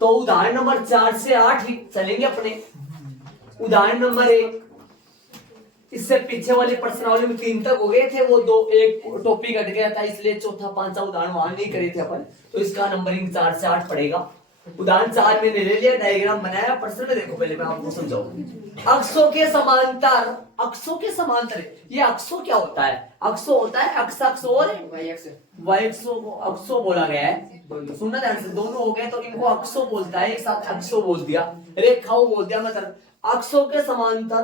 तो उदाहरण नंबर 4 से 8 ही चलेंगे अपने। उदाहरण नंबर 1, इससे पीछे वाले प्रश्नावली में 3 तक हो गए थे, वो दो एक टॉपिक हट गया था, इसलिए चौथा पांचवा उदाहरण वहां नहीं करे थे अपन, तो इसका नंबरिंग 4 से 8 पड़ेगा। उदाहरण 4 में ले लिया, डायग्राम बनाया, प्रश्न में देखो, पहले मैं आपको समझाऊं। अक्षों के समांतर, अक्षों के समांतर, ये अक्षों क्या होता है? अक्षों होता है अक्ष अक्ष और वाई अक्षों को अक्षों बोला गया है। सुनना ध्यान से, दोनों हो गए तो इनको अक्षों बोलता है, एक साथ अक्षों बोल दिया, रेखाओं बोल दिया। मतलब अक्षों के समांतर,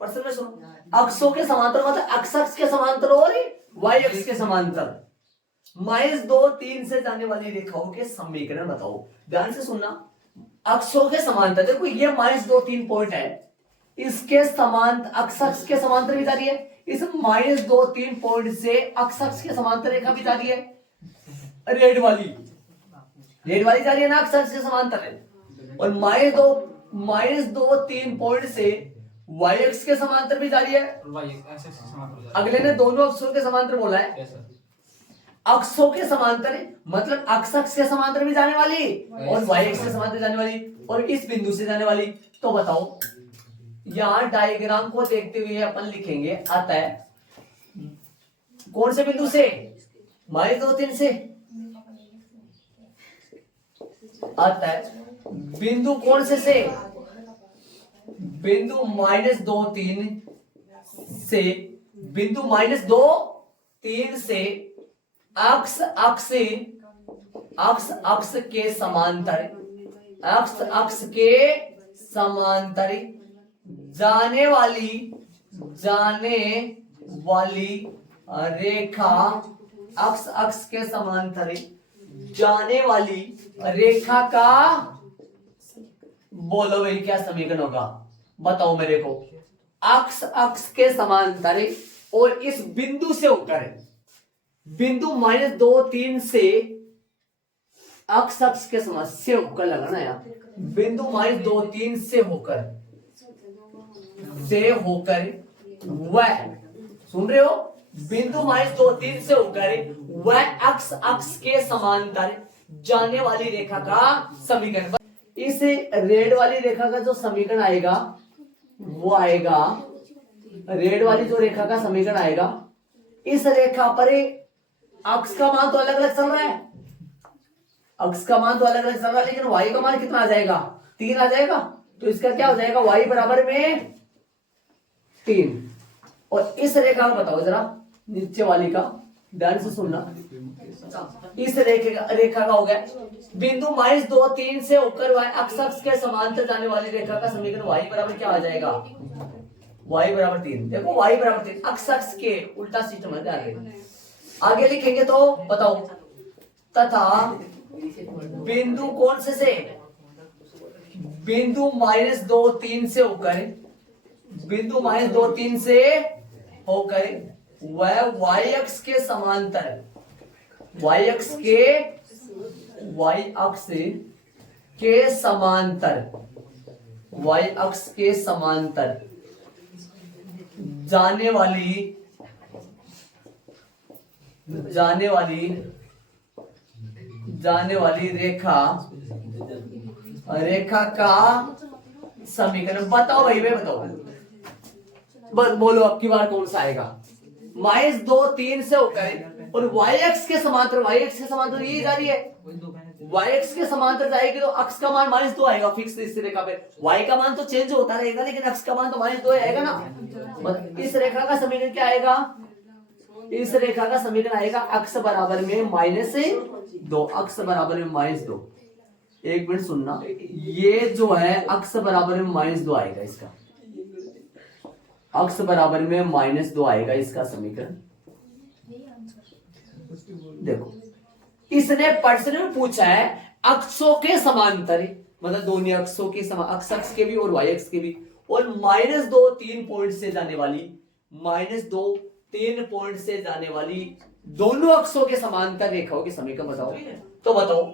प्रश्न में सुनो, अक्षों के समांतर मतलब अक्ष अक्ष के समांतर और वाई अक्ष के समांतर -2 3 से जाने वाली रेखाओं के समीकरण बताओ। ध्यान से सुनना, अक्षों के समांतर, देखो ये -2 3 पॉइंट है, इसके समांतर अक्ष अक्ष के समांतर भी जा रही है, इस -2 3 पॉइंट से अक्ष अक्ष के समांतर रेखा भी जा रही है, रेड वाली जा रही है ना, अक्ष अक्ष के समांतर है। और -2 3 पॉइंट से वाई अक्ष के समांतर भी जा रही है। अगले ने दोनों अक्षों के समांतर बोला है, अक्षों के समांतर मतलब अक्ष अक्ष के समांतर भी जाने वाली और वाई अक्ष के समांतर जाने वाली और इस बिंदु से जाने वाली। तो बताओ, यहां डायग्राम को देखते हुए अपन लिखेंगे, आता है कौन से बिंदु से? -2 3 से आता है, बिंदु कौन से बिंदु -2 3 से, बिंदु -2 3 से अक्ष अक्ष के समांतर, अक्ष अक्ष के समांतर जाने वाली रेखा, अक्ष अक्ष के समांतर जाने वाली रेखा का, बोलो भाई क्या समीकरण होगा? बताओ मेरे को। अक्ष अक्ष के समांतर और इस बिंदु से होकर, बिंदु -2 3 से अक्ष अक्ष के समांतर से होकर लगाना यार, बिंदु -2 3 से होकर वह, सुन रहे हो, बिंदु -2 3 से होकर वह अक्ष अक्ष के समांतर जाने वाली रेखा का समीकरण। इस रेड वाली रेखा का जो समीकरण आएगा वो आएगा, रेड वाली जो रेखा का समीकरण आएगा, इस रेखा पर अक्ष का मान तो अलग अलग चल रहा है, अक्ष का मान तो अलग अलग चल रहा है, लेकिन वाई का मान कितना आ जाएगा? 3 आ जाएगा। तो इसका क्या हो जाएगा? वाई बराबर में 3। और इस रेखा का बताओ जरा, नीचे वाली का ध्यान से सुनना, इस रेखा का हो गया बिंदु -2 3 से होकर वह अक्ष अक्ष के समांतर जाने वाली रेखा का समीकरण वाई बराबर क्या आ जाएगा? वाई बराबर 3। देखो वाई बराबर 3, अक्ष अक्ष के उल्टा सिस्टम है। आगे लिखेंगे तो बताओ, तथा बिंदु कौन से बिंदु -2 3 से होकर, बिंदु -2 3 से होकर वह वाई अक्ष के समांतर, वाई अक्ष के समांतर जाने वाली रेखा का समीकरण बताओ भाई, बताओ बस, बोलो अब की बार कौन सा आएगा? -2 3 से होकर और वाई अक्ष के समांतर ये जा रही है, वाई अक्ष के समांतर जाएगी तो अक्ष का मान -2 आएगा फिक्स। इस रेखा पे वाई का मान तो चेंज होता रहेगा, लेकिन अक्ष का मान तो -2 आएगा ना। इस रेखा का समीकरण क्या आएगा? इस रेखा का समीकरण आएगा अक्ष बराबर में -2, अक्ष बराबर में -2। एक मिनट सुनना, ये जो है अक्ष बराबर में -2 आएगा, इसका अक्ष बराबर में -2 आएगा इसका समीकरण। देखो, इसने प्रश्न में पूछा है अक्षों के समांतर, मतलब दोनों अक्षों के अक्ष अक्ष के भी और वाई अक्ष के भी, और -2 3 पॉइंट से जाने वाली, -2 3 पॉइंट से जाने वाली दोनों अक्षों के समांतर रेखाओं के समीकरण बताओ। तो बताओ,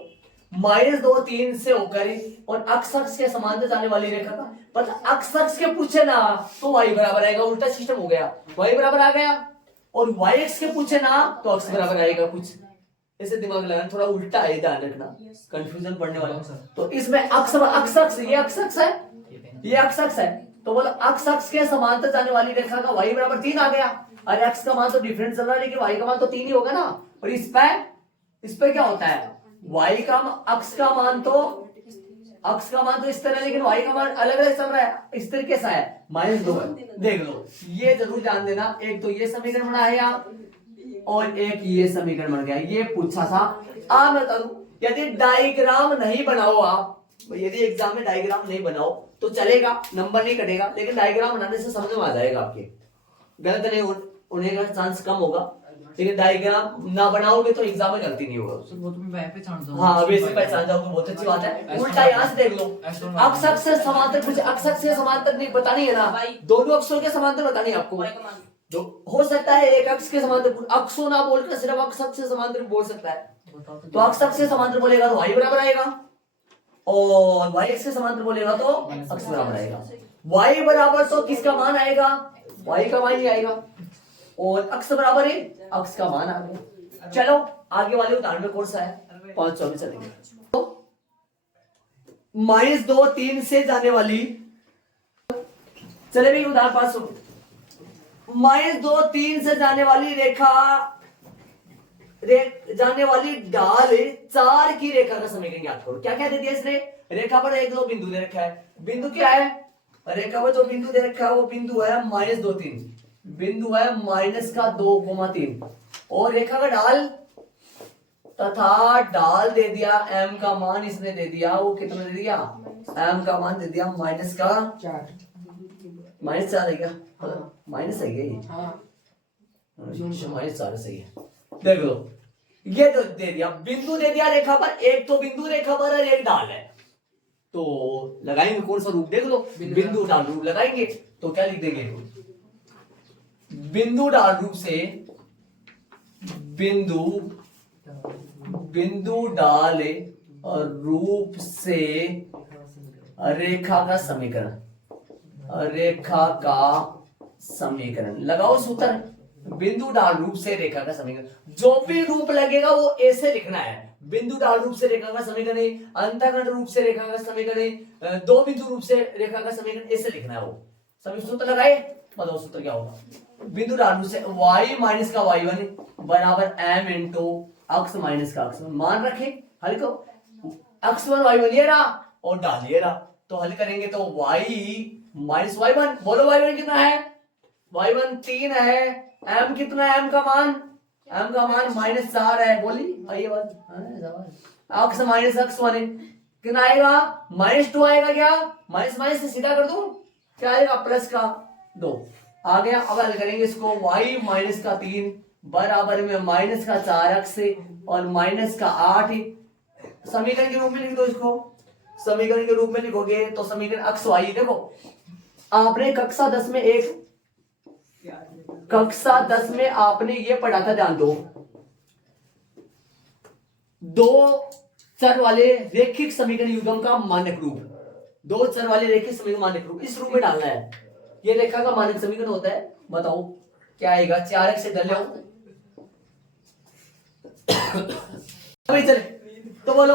-2 3 से होकर और अक्ष अक्ष के समांतर जाने वाली रेखा का, मतलब अक्ष अक्ष के पूछे ना तो वाई बराबर आएगा, उल्टा सिस्टम हो गया, वाई बराबर आ गया, और वाई अक्ष के पूछे ना तो अक्ष बराबर आएगा कुछ, ऐसे दिमाग लगाना, थोड़ा उल्टा है, ध्यान रखना, कंफ्यूजन पड़ने वाला। तो इसमें अक्ष ये अक्ष है, ये अक्ष है, तो बोलो अक्ष के समांतर जाने वाली रेखा का y बराबर 3 आ गया। अरे x का मान तो डिफरेंट चल रहा है, लेकिन y का मान तो 3 ही होगा ना। और इस पे क्या होता है, y का अक्ष का मान तो इस तरह, लेकिन y का मान अलग अलग चल रहा है। इस तरह कैसा है, -2 देख लो, ये जरूर ध्यान देना। एक तो ये समीकरण बना है यहाँ, और एक ये समीकरण बन गया। ये पूछा था। अब मैं बता दूं, यदि डायग्राम नहीं बनाओ आप, यदि एग्जाम में डायग्राम नहीं बनाओ तो चलेगा, नंबर नहीं कटेगा, लेकिन डायग्राम बनाने से समझ में आ जाएगा आपके, गलत नहीं होने का चांस कम होगा। लेकिन डायग्राम ना बनाओगे तो एग्जाम में गलती नहीं होगा। वो तुम पहचान जाओ। हाँ, वैसे पहचान जाओ तो बहुत अच्छी बात है। उल्टा यहाँ से देख लो, अक्ष से समांतर, कुछ अक्ष से समांतर नहीं बतानी है ना, दोनों अक्षों के समांतर बतानी है आपको। जो हो सकता है एक अक्ष के समांतर, अक्षों ना बोलकर सिर्फ अक्ष से समांतर बोल सकता है। तो अक्ष से समांतर बोलेगा तो y बराबर आएगा, और y से समांतर बोलेगा तो अक्ष बराबर आएगा। y बराबर तो किसका मान आएगा, y का मान ही आएगा, और अक्ष बराबर है, अक्ष का मान आ गया। चलो आगे वाले उदाहरण में कौन सा है, 5 में चलेंगे। तो -2 3 से जाने वाली, चले भाई उदाहरण 500, -2 3 से जाने वाली जाने वाली ढाल 4 की रेखा का समीकरण ज्ञात करो। क्या क्या दे दिया इसने, रेखा पर 1 2 बिंदु दे रखा है। बिंदु क्या है, रेखा पर जो बिंदु दे रखा है वो बिंदु है -2 3, बिंदु है -2,3, और रेखा का ढाल तथा ढाल दे दिया, m का मान इसने दे दिया, वो कितना दे दिया, m का मान दे दिया -4 है क्या, माइनस है क्या, -4 सही है। देख लो, ये तो दे दिया, बिंदु दे दिया रेखा पर, एक तो बिंदु रेखा पर और एक ढाल है। तो लगाएंगे कौन सा रूप, देख लो, बिंदु ढाल रूप लगाएंगे तो क्या लिख देंगे, बिंदु ढाल रूप से, बिंदु ढाल और रूप से रेखा का समीकरण, रेखा का समीकरण लगाओ सूत्र, बिंदु ढाल रूप से रेखा का समीकरण। जो भी रूप लगेगा वो ऐसे लिखना है, बिंदु ढाल रूप से रेखा का समीकरण, अंतःखंड रूप से रेखा का समीकरण, दो बिंदु रूप से रेखा का समीकरण, ऐसे लिखना है। वो सभी सूत्र लगाए, बताओ सूत्र क्या होगा। बिंदु ढाल रूप से y माइनस का y1 बराबर m इंटू अक्ष माइनस का अक्ष, मान रखे, हल को अक्ष वन y1 ये रहा और ढाल ये रहा, तो हल करेंगे तो y माइनस y1, बोलो y1 कितना है, y1 3 है, m कितना है, m का मान -4 है, बोली आइए बात, अक्ष माइनस अक्ष वन कितना आएगा, -2 आएगा, क्या माइनस माइनस से सीधा कर दूं, क्या आएगा प्लस का 2 आ गया। अब हल करेंगे इसको, y माइनस का 3 बराबर में माइनस का 4 अक्ष और माइनस का 8, समीकरण के रूप में लिख दो इसको, समीकरण के रूप में लिखोगे तो समीकरण अक्ष y, देखो आपने कक्षा 10 में आपने ये पढ़ा था, ध्यान दो, दो चर वाले रेखिक समीकरण युग्म का मानक रूप, दो चर वाले रेखिक समीकरण मानक रूप इस रूप में डालना है। ये रेखा का मानक समीकरण होता है, बताओ क्या आएगा, 4x से डर लो चले, तो बोलो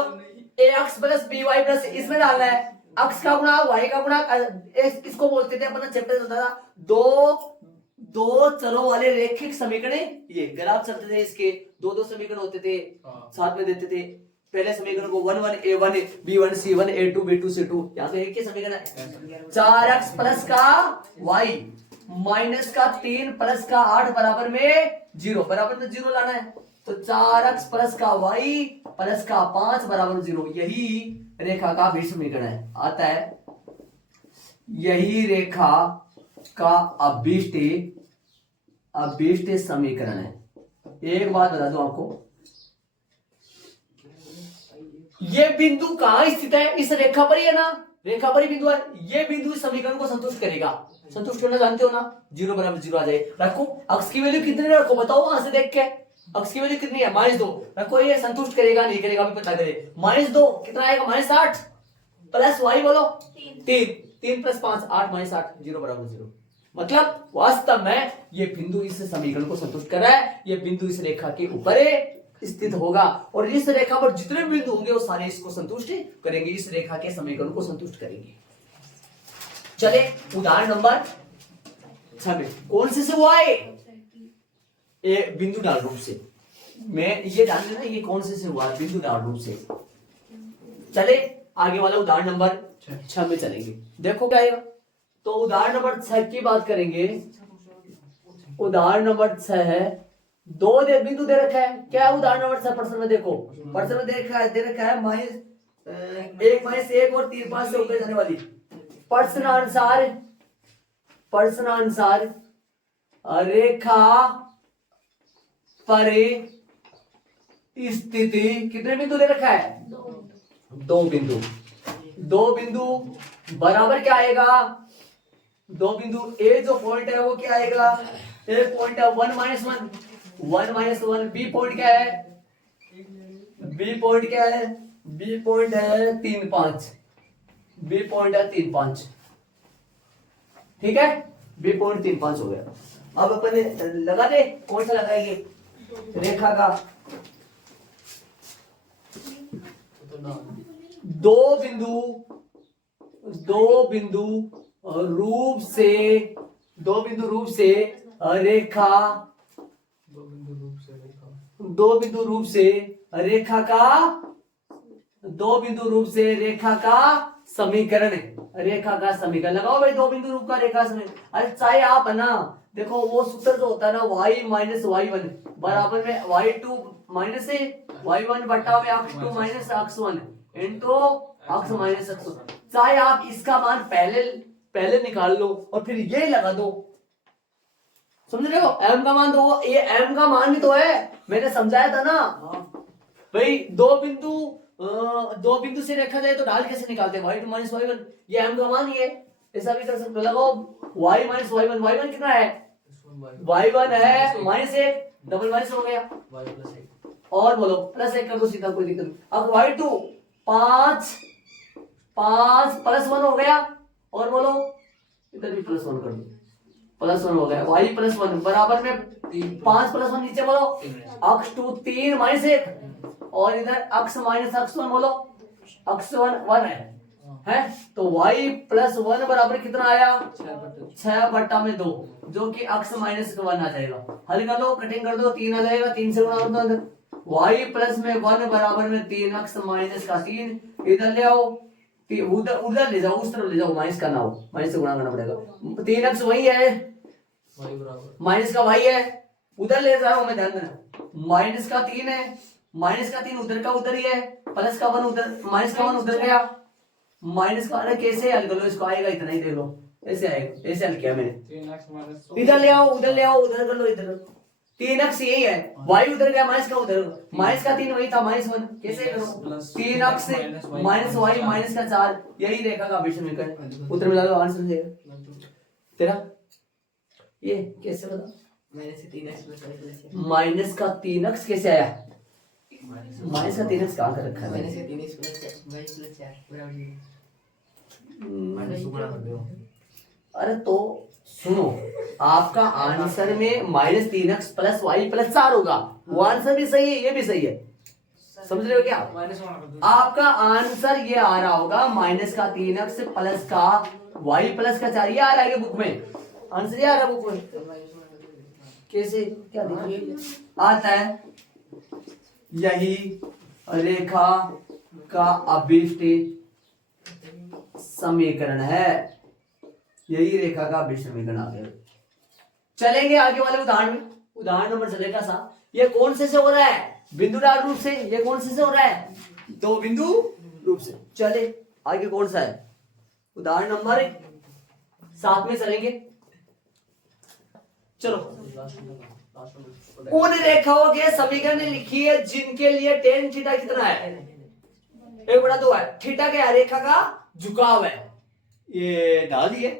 ax प्लस by प्लस इसमें डालना है, अक्ष का गुणा y का गुणा, इसको बोलते थे अपना चैप्टर होता था दो चरों वाले रेखिक समीकरण, ये ग्राफ चलते थे, इसके दो समीकरण होते थे, साथ में देते थे। पहले समीकरण को 1 1 a1 b1 c1 a2 b2 c2, यहाँ तो एक ही समीकरण है, 4x प्लस का y माइनस का 3 प्लस का 8 बराबर में 0, बराबर में 0 लाना है, तो 4x प्लस का y प्लस का 5 बराबर 0, यही रेखा का भी समीकरण है, आता है, यही रेखा का अभिष्ट समीकरण है। एक बात बता दूं आपको, ये बिंदु कहां स्थित है, इस रेखा पर ही है ना, रेखा पर ही बिंदु है, ये बिंदु इस समीकरण को संतुष्ट करेगा, संतुष्ट करना जानते हो ना, 0 बराबर 0 आ जाए। रखो अक्ष की वैल्यू कितनी रखो, बताओ वहां से देख के, अक्ष की वैल्यू कितनी है, -2 रखो, ये संतुष्ट करेगा नहीं करेगा भी पता करे, -2 कितना आएगा, -8 प्लस y बोलो 3 प्लस 5 8 -8 0 बराबर 0, मतलब वास्तव में ये बिंदु इस समीकरण को संतुष्ट कर रहा है, ये बिंदु इस रेखा के ऊपर है, स्थित होगा और इस रेखा पर जितने बिंदु होंगे वो सारे इसको संतुष्ट करेंगे, इस रेखा के समीकरण को संतुष्ट करेंगे। चले उदाहरण नंबर 6 में कौन से हुआ है ये बिंदु डाल रूप से, मैं ये जान लेना ये कौन से हुआ है बिंदु डाल रूप से। चले आगे वाला उदाहरण नंबर 6 में चलेंगे, देखो क्या आएगा। तो उदाहरण नंबर 6 की बात करेंगे। उदाहरण नंबर 6 है, दो बिंदु दे रखा है। क्या है उदाहरण नंबर 6 प्रश्न में? देखो प्रश्न में दे रखा है -1 -1 और 3 5 से ऊपर जाने वाली प्रश्नानुसार रेखा पर स्थिति कितने बिंदु दे रखा है? दो बिंदु बराबर क्या आएगा? दो बिंदु ए जो पॉइंट है वो क्या आएगा? ए पॉइंट है 1 - 1 बी पॉइंट क्या है? बी पॉइंट क्या है? बी पॉइंट है 3 5, बी पॉइंट है 3 5, ठीक है। बी पॉइंट 3 5 हो गया। अब अपन लगा दे, कौन सा लगाएंगे रेखा का? दो बिंदु रूप से रेखा, रेखा का समीकरण लगाओ भाई। दो बिंदु रूप का रेखा समीकरण, अरे चाहे आप है ना, देखो वो सूत्र जो होता है ना y - y1 बराबर में y2 माइनस y1 बटा में x2 minus x1 into x minus x1। चाहे आप इसका मान पहले निकाल लो और फिर ये लगा दो, समझ रहे हो? m का मान तो ये m का मान भी तो है, मैंने समझाया था ना भाई। दो बिंदु से रेखा जाए तो ढाल कैसे निकालते हैं? y2 माइनस y1, ये m का मान ही है, ऐसा भी कर सकते हो। लगाओ y माइनस y1, y1 कितना है? y1 है -1, डबल माइनस हो गया y + 1, और बोलो +1 कर दो सीधा, कोई दिक्कत नहीं। अब y2 5 + 1 हो गया, और बोलो इधर भी +1 कर दो, +1 हो गया। y + 1 बराबर में 5 + 1 नीचे बोलो x2 3 - 1, और इधर x माइनस x1 बोलो x1 1 है तो y + 1 बराबर कितना आया? 6/2, जो कि x माइनस 1 आ जाएगा। हल कर लो, कटिंग कर दो, 3 आ जाएगा, 3 से गुणा कर दो अंदर। y + में 1 बराबर में 3 x माइनस का 3, इधर ले आओ, उधर ले जाओ, उस तरफ ले जाओ, माइनस करना हो, माइनस से गुणा करना पड़ेगा। 3x वही है, माइनस का y है, उधर ले जाओ, मैं ध्यान देना, माइनस का 3 है, माइनस का 3 उधर का उधर ही है, प्लस का 1 उधर, माइनस का 1 उधर गया, माइनस का। अरे कैसे हल कर लो इसको? आएगा इतना ही, देख लो ऐसे आएगा, ऐसे हल किया मैंने। इधर ले आओ, उधर ले आओ, उधर कर लो, इधर 3x यही है, y उधर गया, माइनस का उधर, माइनस का 3 वही था, -1 कैसे करो? 3x माइनस y माइनस का 4, यही रेखा का अभिसरण समीकरण। उत्तर मिला लो, आंसर हो जाएगा तेरा। ये कैसे बता? माइनस का 3x कैसे आया? माइनस का 3x कहाँ कर रखा है? अरे तो सुनो, आपका आंसर में -3x + y + 4 होगा, वो आंसर भी सही है, ये भी सही है, समझ रहे हो क्या? आपका आंसर ये आ रहा होगा -3x + का y + का 4, ये आ रहा है बुक में, आंसर ये आ रहा है बुक में। कैसे क्या आता है? यही रेखा का अभिष्ट समीकरण है, यही रेखा का अभिष्ट समीकरण आ गया। चलेंगे आगे वाले उदाहरण में। उदाहरण नंबर चलेगा सा, ये कौन से हो रहा है? बिंदुदार रूप से। ये कौन से हो रहा है? दो बिंदु रूप से। चले आगे कौन सा है? उदाहरण नंबर 7 में चलेंगे। चलो, उन रेखाओं के समीकरण लिखिए जिनके लिए tan थीटा कितना है? 1/2 है। थीटा क्या है? रेखा का झुकाव है। ये डाल दिए,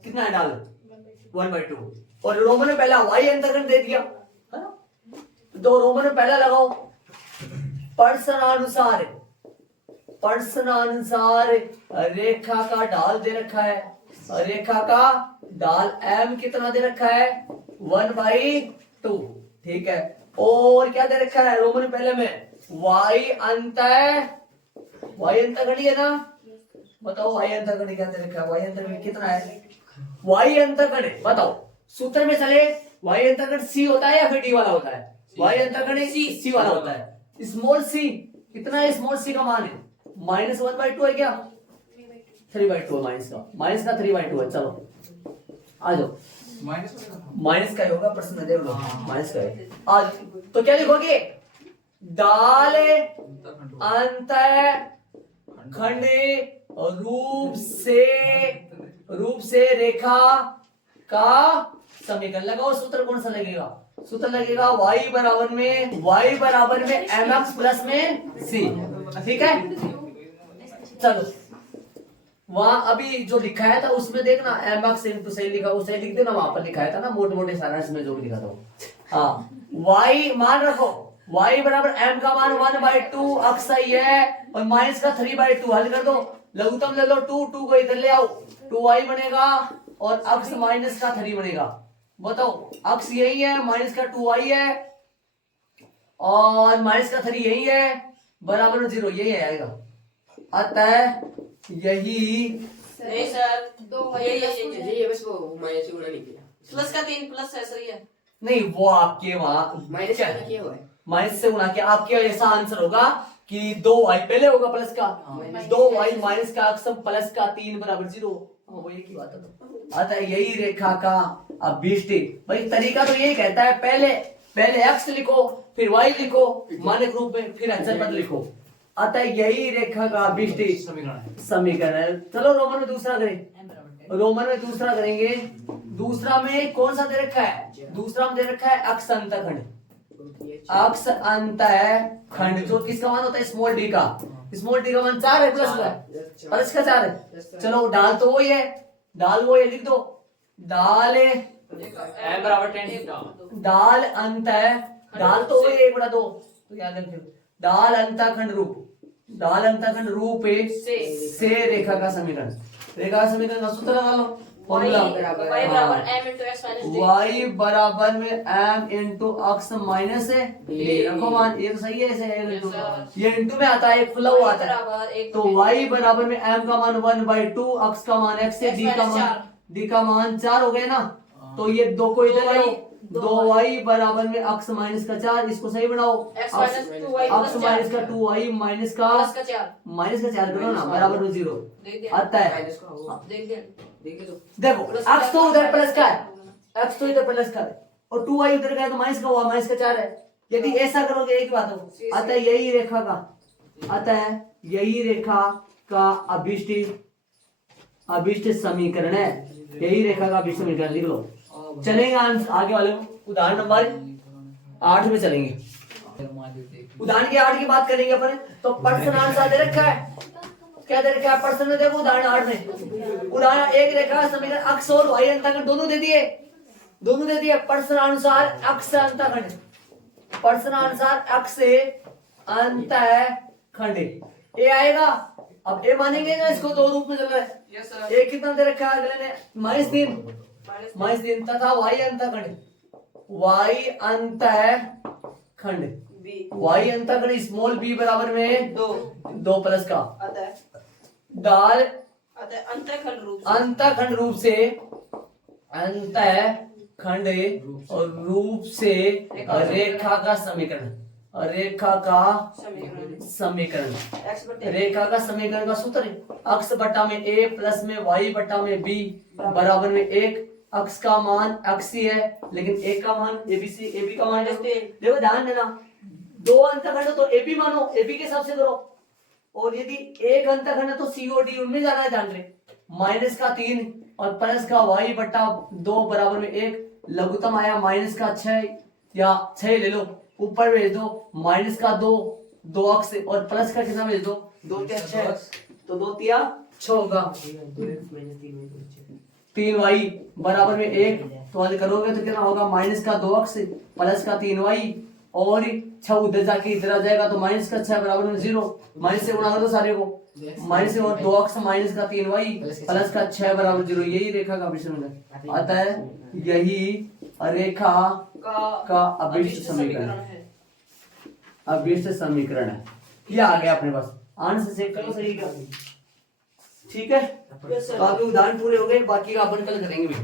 कितना है? डाल 1/2, और रोमन में पहला y अंतर्गत दे दिया है ना, तो रोमन में पहला लगाओ। प्रश्नानुसार रेखा का ढाल दे रखा है, रेखा का ढाल m कितना दे रखा है? 1/2, ठीक है। और क्या दे रखा है रोमन पहले में y अंतःखंड है ना, बताओ y अंतःखंड क्या दे रखा है, y अंतःखंड कितना है, y अंतःखंड बताओ सूत्र में चले, y अंतःखंड c होता है या फिर d वाला होता है, y अंतःखंड c वाला होता है। स्मॉल c कितना है, स्मॉल c का मान है -1/2 है क्या, 3/2 माइनस का 3/2 है। चलो आ जाओ, माइनस का ही होगा, प्रश्न देख लो माइनस का है। आज तो क्या लिखोगे, डाल अंतःखंड रूप से रेखा का समीकरण लगाओ। सूत्र कौन सा लगेगा, सूत्र लगेगा y बराबर में mx प्लस में c, ठीक है। चलो वहां अभी जो लिखाया था उसमें देखना mx इंटू सही लिखा, वो सही लिख देना, वहां पर लिखाया था ना मोटे मोटे सारा में जो लिखा था। हाँ y मान रखो, y बराबर m का मान 1/2 अक्स सही है और माइनस का 3/2 हल कर दो, लघुत्तम ले लो 2 को इधर ले आओ, 2y बनेगा और अक्स माइनस का 3 बनेगा। बताओ अक्स यही है, माइनस का 2y है और माइनस का 3 यही है, बराबर में 0 यही आएगा। अतः यही नहीं सर, यही है बस, वो माइनस से गुणा नहीं किया, प्लस का 3 प्लस है सर, ये नहीं वो आपके वहां माइनस से गुणा किया हुआ है, माइनस से गुणा किया, आपके ऐसा आंसर होगा कि 2y पहले होगा प्लस का, 2y माइनस का अक्षम प्लस का 3 बराबर 0, वो एक ही बात है। अतः यही रेखा का अभिष्ट, भाई तरीका तो यही कहता है, पहले x लिखो फिर y लिखो मानक रूप में, फिर अचर पद लिखो। अतः यही रेखा का अभिष्ट समीकरण है। चलो रोमन में दूसरा करेंगे। दूसरा में कौन सा दे रखा है, दूसरा में दे रखा है अक्ष अंतःखंड, अक्ष अंतःखंड जो किसका मान होता है, स्मॉल डी का, स्मॉल डी का मान 4 है प्लस का 4 है। चलो डाल तो वही है, लिख दो, डाल डाल तो वही 1/2, तो याद रखियो, डाल अंतःखंड रूप से रेखा का समीकरण, का सूत्र लगा लो, फॉर्मूला y बराबर में m इंटू अक्स माइनस है, रखो मान, ये तो सही है, ऐसे ये इंटू में आता है, एक खुला हुआ आता है, तो y बराबर में m का मान 1/2 अक्स का मान x है, d का मान 4 हो गए ना, तो ये 2 को इधर ले, 2y बराबर में अक्स माइनस का 4, इसको सही बनाओ, अक्स माइनस का 2y माइनस का 4 करो ना, बराबर में 0। अतः देखो अक्स तो उधर प्लस का है, और 2y उधर का है तो माइनस का हुआ, माइनस का 4 है। यदि ऐसा करोगे एक बात हो, अतः यही रेखा का अभिष्ट समीकरण है, यही रेखा का अभिष्ट समीकरण लिख लो। चलेंगे आगे वाले उदाहरण नंबर 8 में चलेंगे, उदाहरण के 8 की बात करेंगे अपन। तो प्रश्न आंसर दे रखा है, क्या दे रखा है प्रश्न में, देखो उदाहरण 8 में, उदाहरण 1 रेखा समीकरण अक्ष और y अंतःखंड दोनों दे दिए। प्रश्नानुसार अक्ष अंतःखंड, ए आएगा। अब ए मानेंगे ना, इसको दो रूप में चल रहा है, ए कितना दे रखा है अगले ने, -3 तथा y अंतःखंड स्मॉल b बराबर में 2 प्लस का, डाल अंतःखंड रूप से रेखा का समीकरण का सूत्र है, अक्ष बटा में a प्लस में y बटा में b बराबर में 1। अक्ष का मान x ही है, लेकिन a का मान ab का मान देखो, ध्यान देना, 2 अंतःखंड तो ab मानो, ab के हिसाब से करो, और यदि एक अंतःखंड है तो c और d उनमें जाना है, ध्यान रहे। -3 और प्लस का y बटा 2 बराबर में 1, लघुत्तम आया -6 या 6 ले लो, ऊपर भेज दो, -2 अक्ष और प्लस का कितना भेज दो, 2 3 6, तो 2 3 6 होगा, 3y बराबर में 1, तो हल करोगे तो कितना होगा, -2 अक्ष प्लस का 3y और 6 उधर जाके इधर आ जाएगा तो माइनस का 6 बराबर 0, माइनस से गुणा कर दो सारे को, माइनस से और 2x माइनस का 3y प्लस का 6 बराबर 0, यही रेखा का अभिष्ट समीकरण आता है, यही रेखा का अभिष्ट समीकरण, अभिष्ट समीकरण है। ये आ गया अपने पास, आंसर से चलो सही क्या, ठीक है। तो आपके उदाहरण पूरे हो गए, बाकी का अपन कल करेंगे भी।